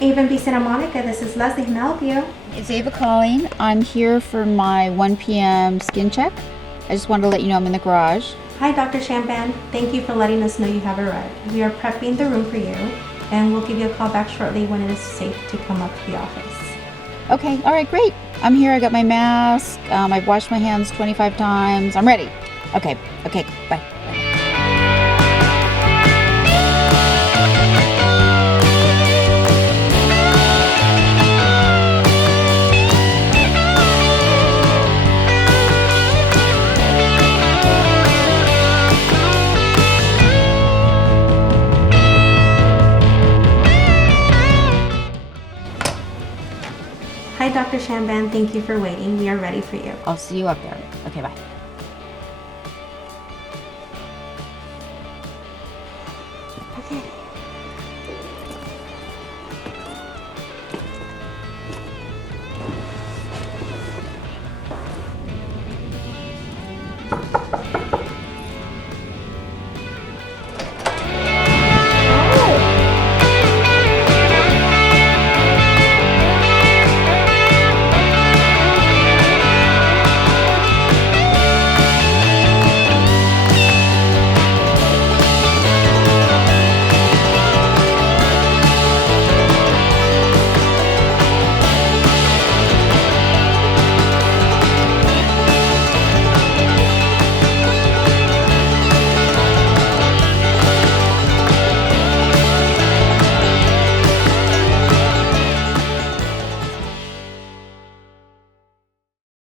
Ava MD Santa Monica, this is Leslie. Can I help you? It's Ava calling. I'm here for my 1 p.m. skin check. I just wanted to let you know I'm in the garage. Hi, Dr. Chamban. Thank you for letting us know you have arrived. We are prepping the room for you, and we'll give you a call back shortly when it is safe to come up to the office. Okay, all right, great. I'm here. I got my mask. I've washed my hands 25 times. I'm ready. Okay, bye. Hi, Dr. Chamban. Thank you for waiting. We are ready for you. I'll see you up there. Okay, bye.